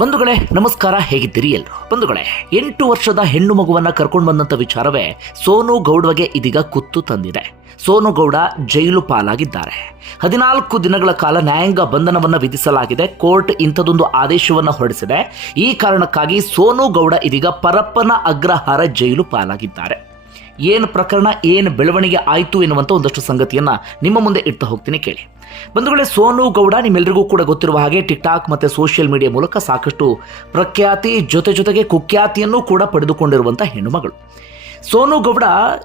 ಬಂಧುಗಳೇ, ನಮಸ್ಕಾರ, ಹೇಗಿದ್ದೀರಿ ಎಲ್ರು? ಬಂಧುಗಳೇ, ಎಂಟು ವರ್ಷದ ಹೆಣ್ಣು ಮಗುವನ್ನ ಕರ್ಕೊಂಡು ಬಂದಂತ ವಿಚಾರವೇ ಸೋನು ಗೌಡ್ವಗೆ ಇದೀಗ ಕುತ್ತು ತಂದಿದೆ. ಸೋನು ಗೌಡ ಜೈಲು ಪಾಲಾಗಿದ್ದಾರೆ. ಹದಿನಾಲ್ಕು ದಿನಗಳ ಕಾಲ ನ್ಯಾಯಾಂಗ ಬಂಧನವನ್ನ ವಿಧಿಸಲಾಗಿದೆ, ಕೋರ್ಟ್ ಇಂಥದೊಂದು ಆದೇಶವನ್ನ ಹೊರಡಿಸಿದೆ. ಈ ಕಾರಣಕ್ಕಾಗಿ ಸೋನು ಗೌಡ ಇದೀಗ ಪರಪ್ಪನ ಅಗ್ರಹಾರ ಜೈಲು ಪಾಲಾಗಿದ್ದಾರೆ. ಏನು ಪ್ರಕರಣ, ಏನು ಬೆಳವಣಿಗೆ ಆಯಿತು ಎನ್ನುವಂಥ ಒಂದಷ್ಟು ಸಂಗತಿಯನ್ನು ನಿಮ್ಮ ಮುಂದೆ ಇಡ್ತಾ ಹೋಗ್ತೀನಿ ಕೇಳಿ. ಬಂಧುಗಳೇ, ಸೋನು ಗೌಡ ನಿಮ್ಮೆಲ್ಲರಿಗೂ ಕೂಡ ಗೊತ್ತಿರುವ ಹಾಗೆ ಟಿಕ್ ಟಾಕ್ ಮತ್ತು ಸೋಷಿಯಲ್ ಮೀಡಿಯಾ ಮೂಲಕ ಸಾಕಷ್ಟು ಪ್ರಖ್ಯಾತಿ ಜೊತೆ ಜೊತೆಗೆ ಕುಖ್ಯಾತಿಯನ್ನು ಕೂಡ ಪಡೆದುಕೊಂಡಿರುವಂಥ ಹೆಣ್ಣುಮಗಳು. ಸೋನು ಗೌಡ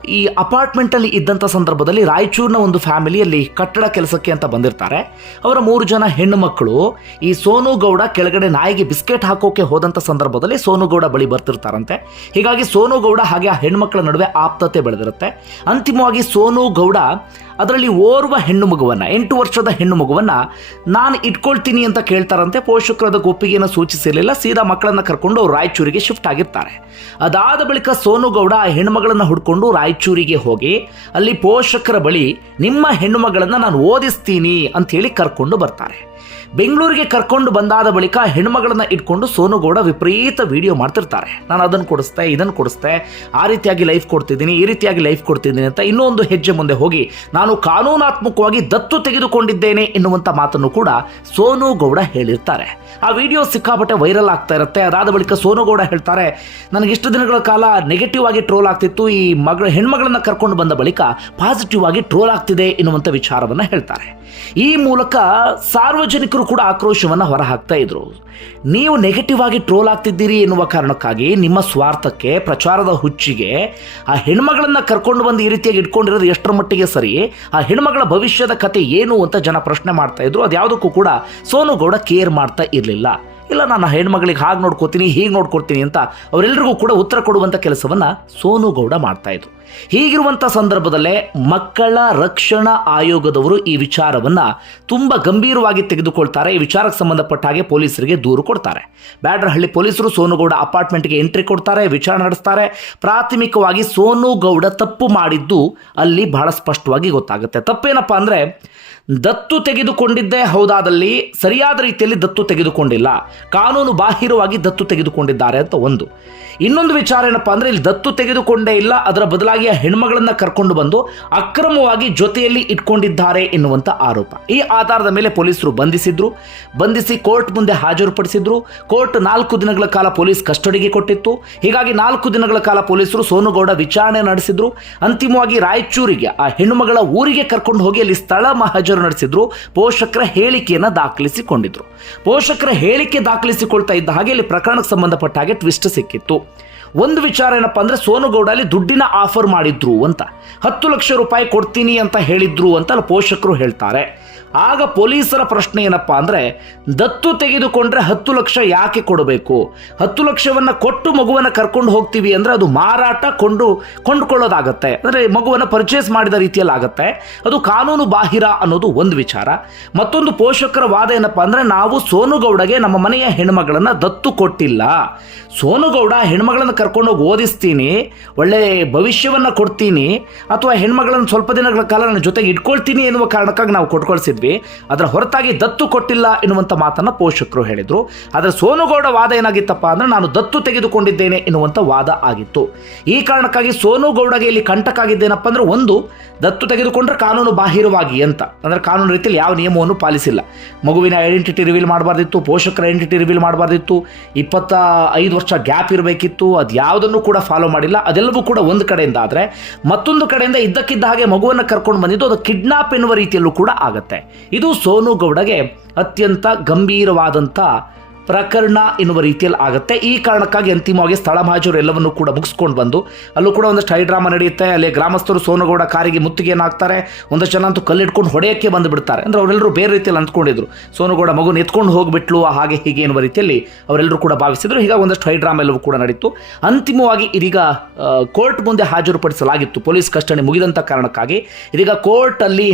ಈ ಅಪಾರ್ಟ್ಮೆಂಟಲ್ಲಿ ಇದ್ದಂಥ ಸಂದರ್ಭದಲ್ಲಿ ರಾಯಚೂರಿನ ಒಂದು ಫ್ಯಾಮಿಲಿಯಲ್ಲಿ ಕಟ್ಟಡ ಕೆಲಸಕ್ಕೆ ಅಂತ ಬಂದಿರ್ತಾರೆ. ಅವರ ಮೂರು ಜನ ಹೆಣ್ಣು ಮಕ್ಕಳು, ಈ ಸೋನು ಗೌಡ ಕೆಳಗಡೆ ನಾಯಿಗೆ ಬಿಸ್ಕೆಟ್ ಹಾಕೋಕೆ ಹೋದಂಥ ಸಂದರ್ಭದಲ್ಲಿ ಸೋನು ಗೌಡ ಬಳಿ ಬರ್ತಿರ್ತಾರಂತೆ. ಹೀಗಾಗಿ ಸೋನು ಗೌಡ ಹಾಗೆ ಆ ಹೆಣ್ಮಕ್ಳ ನಡುವೆ ಆಪ್ತತೆ ಬೆಳೆದಿರುತ್ತೆ. ಅಂತಿಮವಾಗಿ ಸೋನು ಗೌಡ ಅದರಲ್ಲಿ ಓರ್ವ ಹೆಣ್ಣು ಮಗುವನ್ನು, ಎಂಟು ವರ್ಷದ ಹೆಣ್ಣು ಮಗುವನ್ನು ನಾನು ಇಟ್ಕೊಳ್ತೀನಿ ಅಂತ ಕೇಳ್ತಾರಂತೆ. ಪೋಷಕರು ಅದಕ್ಕೆ ಸೂಚಿಸಿರಲಿಲ್ಲ. ಸೀದಾ ಮಕ್ಕಳನ್ನು ಕರ್ಕೊಂಡು ರಾಯಚೂರಿಗೆ ಶಿಫ್ಟ್ ಆಗಿರ್ತಾರೆ. ಅದಾದ ಬಳಿಕ ಸೋನುಗೌಡ ಆ ಹೆಣ್ಣುಮಗಳನ್ನ ಹುಡ್ಕೊಂಡು ರಾಯಚೂರಿಗೆ ಹೋಗಿ, ಅಲ್ಲಿ ಪೋಷಕರ ಬಳಿ ನಿಮ್ಮ ಹೆಣ್ಣು ಮಗಳನ್ನು ನಾನು ಓದಿಸ್ತೀನಿ ಅಂತ ಹೇಳಿ ಕರ್ಕೊಂಡು ಬರ್ತಾರೆ. ಬೆಂಗಳೂರಿಗೆ ಕರ್ಕೊಂಡು ಬಂದಾದ ಬಳಿಕ ಹೆಣ್ಮಗಳನ್ನು ಇಟ್ಕೊಂಡು ಸೋನುಗೌಡ ವಿಪರೀತ ವಿಡಿಯೋ ಮಾಡ್ತಿರ್ತಾರೆ. ನಾನು ಅದನ್ನು ಕೊಡಿಸ್ತೆ, ಇದನ್ನು ಕೊಡಿಸ್ತೆ, ಆ ರೀತಿಯಾಗಿ ಲೈಫ್ ಕೊಡ್ತಿದ್ದೀನಿ, ಈ ರೀತಿಯಾಗಿ ಲೈಫ್ ಕೊಡ್ತಿದ್ದೀನಿ ಅಂತ ಇನ್ನೊಂದು ಹೆಜ್ಜೆ ಮುಂದೆ ಹೋಗಿ ನಾನು ಕಾನೂನಾತ್ಮಕವಾಗಿ ದತ್ತು ತೆಗೆದುಕೊಂಡಿದ್ದೇನೆ ಎನ್ನುವಂಥ ಮಾತನ್ನು ಕೂಡ ಸೋನು ಗೌಡ ಹೇಳಿರ್ತಾರೆ. ಆ ವಿಡಿಯೋ ಸಿಕ್ಕಾಪಟ್ಟೆ ವೈರಲ್ ಆಗ್ತಾ ಇರುತ್ತೆ. ಅದಾದ ಬಳಿಕ ಸೋನು ಗೌಡ ಹೇಳ್ತಾರೆ ನನಗೆ ಇಷ್ಟು ದಿನಗಳ ಕಾಲ ನೆಗೆಟಿವ್ ಆಗಿ ಟ್ರೋಲ್ ಆಗ್ತಿತ್ತು. ಈ ಮಗಳ ಹೆಣ್ಮಗಳನ್ನ ಕರ್ಕೊಂಡು ಬಂದ ಬಳಿಕ ಪಾಸಿಟಿವ್ ಆಗಿ ಟ್ರೋಲ್ ಆಗ್ತಿದೆ ಎನ್ನುವಂಥ ವಿಚಾರವನ್ನ ಹೇಳ್ತಾರೆ. ಈ ಮೂಲಕ ಸಾರ್ವಜನಿಕರು ಕೂಡ ಆಕ್ರೋಶವನ್ನು ಹೊರಹಾಕ್ತಾ ಇದ್ರು. ನೀವು ನೆಗೆಟಿವ್ ಆಗಿ ಟ್ರೋಲ್ ಆಗ್ತಿದ್ದೀರಿ ಎನ್ನುವ ಕಾರಣಕ್ಕಾಗಿ ನಿಮ್ಮ ಸ್ವಾರ್ಥಕ್ಕೆ, ಪ್ರಚಾರದ ಹುಚ್ಚಿಗೆ ಆ ಹೆಣ್ಮಗಳನ್ನ ಕರ್ಕೊಂಡು ಬಂದು ಈ ರೀತಿಯಾಗಿ ಇಟ್ಕೊಂಡಿರೋದು ಎಷ್ಟರ ಮಟ್ಟಿಗೆ ಸರಿ? ಆ ಹೆಣ್ಮಗಳ ಭವಿಷ್ಯದ ಕತೆ ಏನು ಅಂತ ಜನ ಪ್ರಶ್ನೆ ಮಾಡ್ತಾ ಇದ್ರು. ಅದ್ಯಾವುದಕ್ಕೂ ಕೂಡ ಸೋನು ಗೌಡ ಕೇರ್ ಮಾಡ್ತಾ ಇರಲಿಲ್ಲ. ಇಲ್ಲ, ನಾನು ಹೆಣ್ಮಗಳಿಗೆ ಹಾಗೆ ನೋಡ್ಕೋತೀನಿ, ಹೀಗೆ ನೋಡ್ಕೊಡ್ತೀನಿ ಅಂತ ಅವರೆಲ್ಲರಿಗೂ ಕೂಡ ಉತ್ತರ ಕೊಡುವಂಥ ಕೆಲಸವನ್ನು ಸೋನು ಗೌಡ ಮಾಡ್ತಾ ಇದ್ರು. ಹೀಗಿರುವಂಥ ಸಂದರ್ಭದಲ್ಲೇ ಮಕ್ಕಳ ರಕ್ಷಣಾ ಆಯೋಗದವರು ಈ ವಿಚಾರವನ್ನು ತುಂಬ ಗಂಭೀರವಾಗಿ ತೆಗೆದುಕೊಳ್ತಾರೆ. ಈ ವಿಚಾರಕ್ಕೆ ಸಂಬಂಧಪಟ್ಟ ಹಾಗೆ ಪೊಲೀಸರಿಗೆ ದೂರು ಕೊಡ್ತಾರೆ. ಬ್ಯಾಡ್ರಹಳ್ಳಿ ಪೊಲೀಸರು ಸೋನುಗೌಡ ಅಪಾರ್ಟ್ಮೆಂಟ್ಗೆ ಎಂಟ್ರಿ ಕೊಡ್ತಾರೆ, ವಿಚಾರಣೆ ನಡೆಸ್ತಾರೆ. ಪ್ರಾಥಮಿಕವಾಗಿ ಸೋನು ಗೌಡ ತಪ್ಪು ಮಾಡಿದ್ದು ಅಲ್ಲಿ ಬಹಳ ಸ್ಪಷ್ಟವಾಗಿ ಗೊತ್ತಾಗುತ್ತೆ. ತಪ್ಪೇನಪ್ಪ ಅಂದರೆ ದತ್ತು ತೆಗೆದುಕೊಂಡಿದ್ದೇ, ಹೌದಾದಲ್ಲಿ ಸರಿಯಾದ ರೀತಿಯಲ್ಲಿ ದತ್ತು ತೆಗೆದುಕೊಂಡಿಲ್ಲ. ಕಾನೂನು ಬಾಹಿರವಾಗಿ ದತ್ತು ತೆಗೆದುಕೊಂಡಿದ್ದಾರೆ ಅಂತ ಒಂದು. ಇನ್ನೊಂದು ವಿಚಾರ ಏನಪ್ಪ ಅಂದರೆ, ಇಲ್ಲಿ ದತ್ತು ತೆಗೆದುಕೊಂಡೇ ಇಲ್ಲ, ಅದರ ಬದಲಾಗಿ ಆ ಹೆಣ್ಮಗಳನ್ನ ಕರ್ಕೊಂಡು ಬಂದು ಅಕ್ರಮವಾಗಿ ಜೊತೆಯಲ್ಲಿ ಇಟ್ಕೊಂಡಿದ್ದಾರೆ ಎನ್ನುವಂಥ ಆರೋಪ. ಈ ಆಧಾರದ ಮೇಲೆ ಪೊಲೀಸರು ಬಂಧಿಸಿದ್ರು. ಬಂಧಿಸಿ ಕೋರ್ಟ್ ಮುಂದೆ ಹಾಜರುಪಡಿಸಿದ್ರು. ಕೋರ್ಟ್ ನಾಲ್ಕು ದಿನಗಳ ಕಾಲ ಪೊಲೀಸ್ ಕಸ್ಟಡಿಗೆ ಕೊಟ್ಟಿತ್ತು. ಹೀಗಾಗಿ ನಾಲ್ಕು ದಿನಗಳ ಕಾಲ ಪೊಲೀಸರು ಸೋನುಗೌಡ ವಿಚಾರಣೆ ನಡೆಸಿದ್ರು. ಅಂತಿಮವಾಗಿ ರಾಯಚೂರಿಗೆ, ಆ ಹೆಣ್ಣುಮಗಳ ಊರಿಗೆ ಕರ್ಕೊಂಡು ಹೋಗಿ ಅಲ್ಲಿ ಸ್ಥಳ ನಡೆಸಿದ್ರು, ಪೋಷಕರ ಹೇಳಿಕೆಯನ್ನು ದಾಖಲಿಸಿಕೊಂಡಿದ್ರು. ಪೋಷಕರ ಹೇಳಿಕೆ ದಾಖಲಿಸಿಕೊಳ್ತಾ ಇದ್ದ ಹಾಗೆ ಇಲ್ಲಿ ಪ್ರಕರಣಕ್ಕೆ ಸಂಬಂಧಪಟ್ಟ ಹಾಗೆ ಟ್ವಿಸ್ಟ್ ಸಿಕ್ಕಿತ್ತು. ಒಂದು ವಿಚಾರ ಏನಪ್ಪ ಅಂದರೆ ಸೋನುಗೌಡ ಅಲ್ಲಿ ದುಡ್ಡಿನ ಆಫರ್ ಮಾಡಿದ್ರು ಅಂತ. ಹತ್ತು ಲಕ್ಷ ರೂಪಾಯಿ ಕೊಡ್ತೀನಿ ಅಂತ ಹೇಳಿದ್ರು ಅಂತ ಅಲ್ಲಿ ಪೋಷಕರು ಹೇಳ್ತಾರೆ. ಆಗ ಪೊಲೀಸರ ಪ್ರಶ್ನೆ ಏನಪ್ಪ ಅಂದರೆ, ದತ್ತು ತೆಗೆದುಕೊಂಡ್ರೆ ಹತ್ತು ಲಕ್ಷ ಯಾಕೆ ಕೊಡಬೇಕು? ಹತ್ತು ಲಕ್ಷವನ್ನು ಕೊಟ್ಟು ಮಗುವನ್ನು ಕರ್ಕೊಂಡು ಹೋಗ್ತೀವಿ ಅಂದರೆ ಅದು ಮಾರಾಟ ಕೊಂಡು, ಕೊಂಡುಕೊಳ್ಳೋದಾಗತ್ತೆ. ಅಂದರೆ ಮಗುವನ್ನು ಪರ್ಚೇಸ್ ಮಾಡಿದ ರೀತಿಯಲ್ಲಿ ಆಗುತ್ತೆ. ಅದು ಕಾನೂನು ಬಾಹಿರ ಅನ್ನೋದು ಒಂದು ವಿಚಾರ. ಮತ್ತೊಂದು ಪೋಷಕರ ವಾದ ಏನಪ್ಪ ಅಂದರೆ, ನಾವು ಸೋನುಗೌಡಗೆ ನಮ್ಮ ಮನೆಯ ಹೆಣ್ಮಗಳನ್ನು ದತ್ತು ಕೊಟ್ಟಿಲ್ಲ. ಸೋನುಗೌಡ ಹೆಣ್ಮಗಳನ್ನು ಕರ್ಕೊಂಡೋಗಿ ಓದಿಸ್ತೀನಿ, ಒಳ್ಳೆ ಭವಿಷ್ಯವನ್ನು ಕೊಡ್ತೀನಿ, ಅಥವಾ ಹೆಣ್ಮಗಳನ್ನು ಸ್ವಲ್ಪ ದಿನಗಳ ಕಾಲ ನನ್ನ ಜೊತೆಗೆ ಇಟ್ಕೊಳ್ತೀನಿ ಎನ್ನುವ ಕಾರಣಕ್ಕಾಗಿ ನಾವು ಕೊಟ್ಕೊಳ್ಸಿದ್ವಿ. ಅದರ ಹೊರತಾಗಿ ದತ್ತು ಕೊಟ್ಟಿಲ್ಲ ಎನ್ನುವಂಥ ಮಾತನ್ನು ಪೋಷಕರು ಹೇಳಿದರು. ಆದರೆ ಸೋನುಗೌಡ ವಾದ ಏನಾಗಿತ್ತಪ್ಪ ಅಂದರೆ ನಾನು ದತ್ತು ತೆಗೆದುಕೊಂಡಿದ್ದೇನೆ ಎನ್ನುವಂಥ ವಾದ ಆಗಿತ್ತು. ಈ ಕಾರಣಕ್ಕಾಗಿ ಸೋನುಗೌಡಗೆ ಇಲ್ಲಿ ಕಂಟಕ ಆಗಿದ್ದೇನಪ್ಪ ಅಂದರೆ ಒಂದು, ದತ್ತು ತೆಗೆದುಕೊಂಡ್ರೆ ಕಾನೂನು ಬಾಹಿರವಾಗಿ ಅಂತ. ಅಂದರೆ ಕಾನೂನು ರೀತಿಯಲ್ಲಿ ಯಾವ ನಿಯಮವನ್ನು ಪಾಲಿಸಿಲ್ಲ. ಮಗುವಿನ ಐಡೆಂಟಿಟಿ ರಿವೀಲ್ ಮಾಡಬಾರ್ದಿತ್ತು, ಪೋಷಕರ ಐಡೆಂಟಿಟಿ ರಿವೀಲ್ ಮಾಡಬಾರ್ದಿತ್ತು, ಇಪ್ಪತ್ತ ಐದು ವರ್ಷ ಗ್ಯಾಪ್ ಇರಬೇಕಿತ್ತು, ಅದು ಯಾವುದನ್ನು ಕೂಡ ಫಾಲೋ ಮಾಡಿಲ್ಲ. ಅದೆಲ್ಲವೂ ಕೂಡ ಒಂದು ಕಡೆಯಿಂದ ಆದರೆ ಮತ್ತೊಂದು ಕಡೆಯಿಂದ ಇದ್ದಕ್ಕಿದ್ದ ಹಾಗೆ ಮಗುವನ್ನು ಕರ್ಕೊಂಡು ಬಂದಿದ್ದು, ಅದು ಕಿಡ್ನಾಪ್ ಎನ್ನುವ ರೀತಿಯಲ್ಲೂ ಕೂಡ ಆಗುತ್ತೆ. ಇದು ಸೋನು ಗೌಡಗೆ ಅತ್ಯಂತ ಗಂಭೀರವಾದಂಥ ಪ್ರಕರಣ ಎನ್ನುವ ರೀತಿಯಲ್ಲಿ ಆಗುತ್ತೆ. ಈ ಕಾರಣಕ್ಕಾಗಿ ಅಂತಿಮವಾಗಿ ಸ್ಥಳ ಮಹಾಜರು ಎಲ್ಲವನ್ನು ಕೂಡ ಮುಗಿಸ್ಕೊಂಡು ಬಂದು, ಅಲ್ಲೂ ಕೂಡ ಒಂದಷ್ಟು ಹೈಡ್ರಾಮಾ ನಡೆಯುತ್ತೆ. ಅಲ್ಲಿ ಗ್ರಾಮಸ್ಥರು ಸೋನುಗೌಡ ಕಾರಿಗೆ ಮುತ್ತಿಗೆ ಏನಾಗ್ತಾರೆ? ಒಂದಷ್ಟು ಜನ ಅಂತೂ ಕಲ್ಲಿಟ್ಕೊಂಡು ಹೊಡೆಯೋಕ್ಕೆ ಬಂದು ಬಿಡ್ತಾರೆ ಅಂದರೆ ಅವರೆಲ್ಲರೂ ಬೇರೆ ರೀತಿಯಲ್ಲಿ ಅಂದ್ಕೊಂಡಿದ್ರು ಸೋನುಗೌಡ ಮಗುನ ಎತ್ಕೊಂಡು ಹೋಗಿಬಿಟ್ಲು ಹಾಗೆ ಹೀಗೆ ಎನ್ನುವ ರೀತಿಯಲ್ಲಿ ಅವರೆಲ್ಲರೂ ಕೂಡ ಭಾವಿಸಿದ್ರು. ಹೀಗಾಗಿ ಒಂದಷ್ಟು ಹೈ ಡ್ರಾಮಾ ಎಲ್ಲವೂ ಕೂಡ ನಡೀತು. ಅಂತಿಮವಾಗಿ ಇದೀಗ ಕೋರ್ಟ್ ಮುಂದೆ ಹಾಜರುಪಡಿಸಲಾಗಿತ್ತು. ಪೊಲೀಸ್ ಕಸ್ಟಡಿ ಮುಗಿದಂಥ ಕಾರಣಕ್ಕಾಗಿ ಇದೀಗ ಕೋರ್ಟಲ್ಲಿ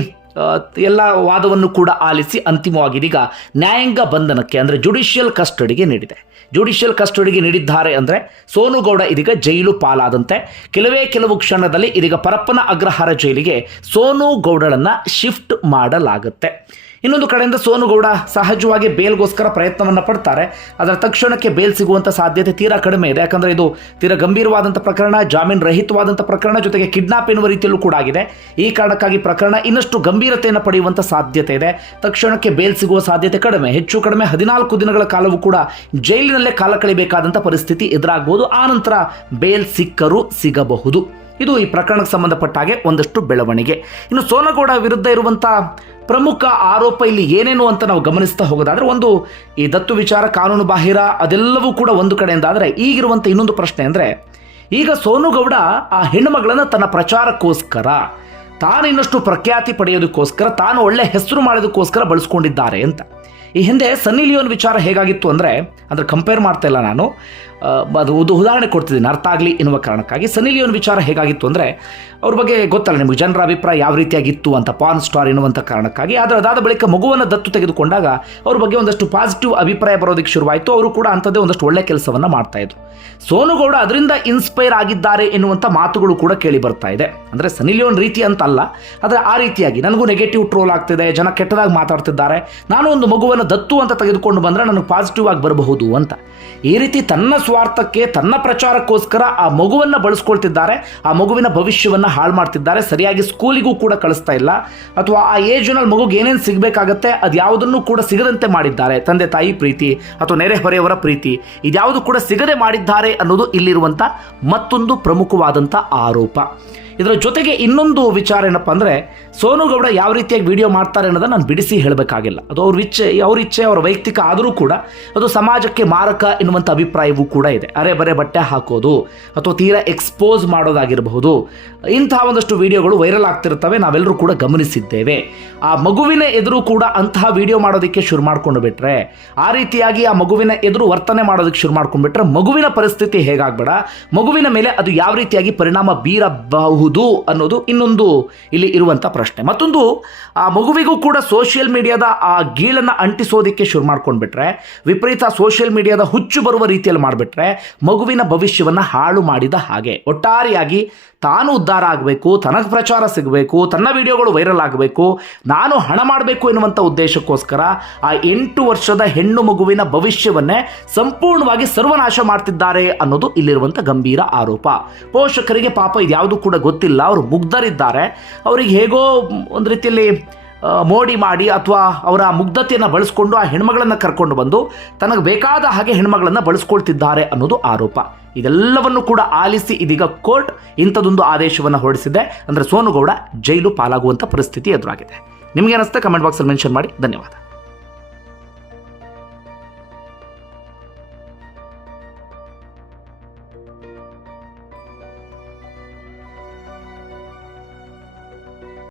ಎಲ್ಲ ವಾದವನ್ನು ಕೂಡ ಆಲಿಸಿ ಅಂತಿಮವಾಗಿ ಇದೀಗ ನ್ಯಾಯಾಂಗ ಬಂಧನಕ್ಕೆ ಅಂದರೆ ಜುಡಿಷಿಯಲ್ ಕಸ್ಟಡಿಗೆ ನೀಡಿದೆ. ಜುಡಿಷಿಯಲ್ ಕಸ್ಟಡಿಗೆ ನೀಡಿದ್ದಾರೆ ಅಂದರೆ ಸೋನುಗೌಡ ಇದೀಗ ಜೈಲು ಪಾಲಾದಂತೆ. ಕೆಲವೇ ಕೆಲವು ಕ್ಷಣದಲ್ಲಿ ಇದೀಗ ಪರಪ್ಪನ ಅಗ್ರಹಾರ ಜೈಲಿಗೆ ಸೋನು ಗೌಡಳನ್ನು ಶಿಫ್ಟ್ ಮಾಡಲಾಗುತ್ತೆ. ಇನ್ನೊಂದು ಕಡೆಯಿಂದ ಸೋನುಗೌಡ ಸಹಜವಾಗಿ ಬೇಲ್ಗೋಸ್ಕರ ಪ್ರಯತ್ನವನ್ನು ಪಡ್ತಾರೆ. ಅದರ ತಕ್ಷಣಕ್ಕೆ ಬೇಲ್ ಸಿಗುವಂಥ ಸಾಧ್ಯತೆ ತೀರಾ ಕಡಿಮೆ ಇದೆ. ಯಾಕಂದರೆ ಇದು ತೀರಾ ಗಂಭೀರವಾದಂಥ ಪ್ರಕರಣ, ಜಾಮೀನು ರಹಿತವಾದಂಥ ಪ್ರಕರಣ, ಜೊತೆಗೆ ಕಿಡ್ನಾಪ್ ಎನ್ನುವ ರೀತಿಯಲ್ಲೂ ಕೂಡ ಆಗಿದೆ. ಈ ಕಾರಣಕ್ಕಾಗಿ ಪ್ರಕರಣ ಇನ್ನಷ್ಟು ಗಂಭೀರತೆಯನ್ನು ಪಡೆಯುವಂಥ ಸಾಧ್ಯತೆ ಇದೆ. ತಕ್ಷಣಕ್ಕೆ ಬೇಲ್ ಸಿಗುವ ಸಾಧ್ಯತೆ ಕಡಿಮೆ. ಹೆಚ್ಚು ಕಡಿಮೆ ಹದಿನಾಲ್ಕು ದಿನಗಳ ಕಾಲವೂ ಕೂಡ ಜೈಲಿನಲ್ಲೇ ಕಾಲ ಕಳಿಬೇಕಾದಂಥ ಪರಿಸ್ಥಿತಿ ಎದುರಾಗಬಹುದು ಆನಂತರ ಬೇಲ್ ಸಿಕ್ಕರೂ ಸಿಗಬಹುದು. ಇದು ಈ ಪ್ರಕರಣಕ್ಕೆ ಸಂಬಂಧಪಟ್ಟ ಹಾಗೆ ಒಂದಷ್ಟು ಬೆಳವಣಿಗೆ. ಇನ್ನು ಸೋನಗೌಡ ವಿರುದ್ಧ ಇರುವಂಥ ಪ್ರಮುಖ ಆರೋಪ ಇಲ್ಲಿ ಏನೇನು ಅಂತ ನಾವು ಗಮನಿಸ್ತಾ ಹೋಗೋದಾದರೆ ಒಂದು ಈ ದತ್ತು ವಿಚಾರ, ಕಾನೂನು ಬಾಹಿರ ಅದೆಲ್ಲವೂ ಕೂಡ ಒಂದು ಕಡೆಯಿಂದ. ಆದರೆ ಈಗಿರುವಂಥ ಇನ್ನೊಂದು ಪ್ರಶ್ನೆ ಅಂದರೆ, ಈಗ ಸೋನುಗೌಡ ಆ ಹೆಣ್ಣುಮಗಳನ್ನು ತನ್ನ ಪ್ರಚಾರಕ್ಕೋಸ್ಕರ, ತಾನು ಇನ್ನಷ್ಟು ಪ್ರಖ್ಯಾತಿ ಪಡೆಯೋದಕ್ಕೋಸ್ಕರ, ತಾನು ಒಳ್ಳೆ ಹೆಸರು ಮಾಡೋದಕ್ಕೋಸ್ಕರ ಬಳಸ್ಕೊಂಡಿದ್ದಾರೆ ಅಂತ. ಈ ಹಿಂದೆ ಸನ್ನಿ ಲಿಯೋನ್ ವಿಚಾರ ಹೇಗಾಗಿತ್ತು ಅಂದರೆ ಅಂದರೆ ಕಂಪೇರ್ ಮಾಡ್ತಾ ಇಲ್ಲ ನಾನು. ಅದು ಒಂದು ಉದಾಹರಣೆ ಕೊಡ್ತಿದ್ದೀನಿ. ಅರ್ಥ ಆಗಲಿ ಎನ್ನುವ ಕಾರಣಕ್ಕಾಗಿ. ಸನ್ನಿ ಲಿಯೋನ್ ವಿಚಾರ ಹೇಗಾಗಿತ್ತು ಅಂದರೆ, ಅವ್ರ ಬಗ್ಗೆ ಗೊತ್ತಲ್ಲ, ನಿಮಗೆ ಜನರ ಅಭಿಪ್ರಾಯ ಯಾವ ರೀತಿಯಾಗಿತ್ತು ಅಂತ, ಪಾನ್ ಸ್ಟಾರ್ ಎನ್ನುವಂಥ ಕಾರಣಕ್ಕಾಗಿ. ಆದರೆ ಅದಾದ ಬಳಿಕ ಮಗುವನ್ನು ದತ್ತು ತೆಗೆದುಕೊಂಡಾಗ ಅವ್ರ ಬಗ್ಗೆ ಒಂದಷ್ಟು ಪಾಸಿಟಿವ್ ಅಭಿಪ್ರಾಯ ಬರೋದಕ್ಕೆ ಶುರುವಾಯಿತು. ಅವರು ಕೂಡ ಅಂಥದ್ದೇ ಒಂದಷ್ಟು ಒಳ್ಳೆ ಕೆಲಸವನ್ನು ಮಾಡ್ತಾ ಇದ್ರು. ಸೋನುಗೌಡ ಅದರಿಂದ ಇನ್ಸ್ಪೈರ್ ಆಗಿದ್ದಾರೆ ಎನ್ನುವಂಥ ಮಾತುಗಳು ಕೂಡ ಕೇಳಿ ಬರ್ತಾ ಇದೆ. ಅಂದರೆ ಸನಿ ಲಿಯೋನ್ ರೀತಿ ಅಂತ ಅಲ್ಲ ಆದರೆ ಆ ರೀತಿಯಾಗಿ. ನನಗೂ ನೆಗೆಟಿವ್ ಟ್ರೋಲ್ ಆಗ್ತಿದೆ, ಜನ ಕೆಟ್ಟದಾಗಿ ಮಾತಾಡ್ತಿದ್ದಾರೆ. ನಾನು ಒಂದು ಮಗುವನ್ನು ದತ್ತು ಅಂತ ತೆಗೆದುಕೊಂಡು ಬಂದರೆ ನನಗೆ ಪಾಸಿಟಿವ್ ಆಗಿ ಬರಬಹುದು ಅಂತ. ಈ ರೀತಿ ತನ್ನ ಸ್ವಾರ್ಥಕ್ಕೆ ತನ್ನ ಪ್ರಚಾರಕ್ಕೋಸ್ಕರ ಆ ಮಗುವನ್ನು ಬಳಸ್ಕೊಳ್ತಿದ್ದಾರೆ, ಆ ಮಗುವಿನ ಭವಿಷ್ಯವನ್ನು ಹಾಳು ಮಾಡ್ತಿದ್ದಾರೆ, ಸರಿಯಾಗಿ ಸ್ಕೂಲಿಗೂ ಕೂಡ ಕಳಿಸ್ತಾ ಇಲ್ಲ. ಅಥವಾ ಆ ಏಜ್ನಲ್ಲಿ ಮಗುಗೆ ಏನೇನು ಸಿಗಬೇಕಾಗತ್ತೆ, ಅದು ಯಾವುದನ್ನು ಕೂಡ ಸಿಗದಂತೆ ಮಾಡಿದ್ದಾರೆ. ತಂದೆ ತಾಯಿ ಪ್ರೀತಿ ಅಥವಾ ನೆರೆಹೊರೆಯವರ ಪ್ರೀತಿ ಇದ್ಯಾವುದು ಕೂಡ ಸಿಗದೆ ಮಾಡಿದ್ದಾರೆ ಅನ್ನೋದು ಇಲ್ಲಿರುವಂಥ ಮತ್ತೊಂದು ಪ್ರಮುಖವಾದಂಥ ಆರೋಪ. ಇದರ ಜೊತೆಗೆ ಇನ್ನೊಂದು ವಿಚಾರ ಏನಪ್ಪ ಅಂದರೆ ಸೋನುಗೌಡ ಯಾವ ರೀತಿಯಾಗಿ ವಿಡಿಯೋ ಮಾಡ್ತಾರೆ ಅನ್ನೋದನ್ನ ನಾನು ಬಿಡಿಸಿ ಹೇಳಬೇಕಾಗಿಲ್ಲ. ಅದು ಅವ್ರ ಇಚ್ಛೆ ಅವ್ರ ಇಚ್ಛೆ, ಅವರ ವೈಯಕ್ತಿಕ ಆದರೂ ಕೂಡ ಅದು ಸಮಾಜಕ್ಕೆ ಮಾರಕ ಎನ್ನುವಂಥ ಅಭಿಪ್ರಾಯವೂ ಕೂಡ ಇದೆ. ಅರೆ ಬರೆ ಬಟ್ಟೆ ಹಾಕೋದು ಅಥವಾ ತೀರಾ ಎಕ್ಸ್ಪೋಸ್ ಮಾಡೋದಾಗಿರಬಹುದು. ಇಂತಹ ಒಂದಷ್ಟು ವಿಡಿಯೋಗಳು ವೈರಲ್ ಆಗ್ತಿರ್ತವೆ, ನಾವೆಲ್ಲರೂ ಕೂಡ ಗಮನಿಸಿದ್ದೇವೆ. ಆ ಮಗುವಿನ ಎದುರು ಕೂಡ ಅಂತಹ ವಿಡಿಯೋ ಮಾಡೋದಕ್ಕೆ ಶುರು ಮಾಡ್ಕೊಂಡು ಬಿಟ್ರೆ, ಆ ರೀತಿಯಾಗಿ ಆ ಮಗುವಿನ ಎದುರು ವರ್ತನೆ ಮಾಡೋದಕ್ಕೆ ಶುರು ಮಾಡ್ಕೊಂಡ್ಬಿಟ್ರೆ ಮಗುವಿನ ಪರಿಸ್ಥಿತಿ ಹೇಗಾಗ್ಬೇಡ? ಮಗುವಿನ ಮೇಲೆ ಅದು ಯಾವ ರೀತಿಯಾಗಿ ಪರಿಣಾಮ ಬೀರಬಹುದು? ಅನ್ನೋದು ಇನ್ನೊಂದು ಇಲ್ಲಿ ಇರುವಂಥ ಪ್ರಶ್ನೆ. ಮತ್ತೊಂದು, ಆ ಮಗುವಿಗೂ ಕೂಡ ಸೋಷಿಯಲ್ ಮೀಡಿಯಾದ ಆ ಗೀಳನ್ನು ಅಂಟಿಸೋದಕ್ಕೆ ಶುರು ಮಾಡ್ಕೊಂಡ್ಬಿಟ್ರೆ, ವಿಪರೀತ ಸೋಷಿಯಲ್ ಮೀಡಿಯಾದ ಹುಚ್ಚು ಬರುವ ರೀತಿಯಲ್ಲಿ ಮಾಡಿಬಿಟ್ರೆ, ಮಗುವಿನ ಭವಿಷ್ಯವನ್ನು ಹಾಳು ಮಾಡಿದ ಹಾಗೆ. ಒಟ್ಟಾರೆಯಾಗಿ ತಾನು ಉದ್ಧಾರ ಆಗಬೇಕು, ತನಗೆ ಪ್ರಚಾರ ಸಿಗಬೇಕು, ತನ್ನ ವಿಡಿಯೋಗಳು ವೈರಲ್ ಆಗಬೇಕು, ನಾನು ಹಣ ಮಾಡಬೇಕು ಎನ್ನುವಂಥ ಉದ್ದೇಶಕ್ಕೋಸ್ಕರ ಆ ಎಂಟು ವರ್ಷದ ಹೆಣ್ಣು ಮಗುವಿನ ಭವಿಷ್ಯವನ್ನೇ ಸಂಪೂರ್ಣವಾಗಿ ಸರ್ವನಾಶ ಮಾಡ್ತಿದ್ದಾರೆ ಅನ್ನೋದು ಇಲ್ಲಿರುವಂಥ ಗಂಭೀರ ಆರೋಪ. ಪೋಷಕರಿಗೆ ಪಾಪ ಇದ್ಯಾವುದು ಕೂಡ ಗೊತ್ತಿಲ್ಲ. ಅವರು ಮುಗ್ಧರಿದ್ದಾರೆ. ಅವರಿಗೆ ಹೇಗೋ ಒಂದು ರೀತಿಯಲ್ಲಿ ಮೋಡಿ ಮಾಡಿ ಅಥವಾ ಅವರ ಮುಗ್ಧತೆಯನ್ನು ಬಳಸ್ಕೊಂಡು ಆ ಹೆಣ್ಮಗಳನ್ನು ಕರ್ಕೊಂಡು ಬಂದು ತನಗೆ ಬೇಕಾದ ಹಾಗೆ ಹೆಣ್ಮಗಳನ್ನು ಬಳಸ್ಕೊಳ್ತಿದ್ದಾರೆ ಅನ್ನೋದು ಆರೋಪ. ಇದೆಲ್ಲವನ್ನು ಕೂಡ ಆಲಿಸಿ ಇದೀಗ ಕೋರ್ಟ್ ಇಂಥದೊಂದು ಆದೇಶವನ್ನು ಹೊರಡಿಸಿದೆ. ಅಂದರೆ ಸೋನುಗೌಡ ಜೈಲು ಪಾಲಾಗುವಂಥ ಪರಿಸ್ಥಿತಿ ಎದುರಾಗಿದೆ. ನಿಮಗೆ ಅನಿಸುತ್ತೆ? ಕಮೆಂಟ್ ಬಾಕ್ಸಲ್ಲಿ ಮೆನ್ಷನ್ ಮಾಡಿ. ಧನ್ಯವಾದ.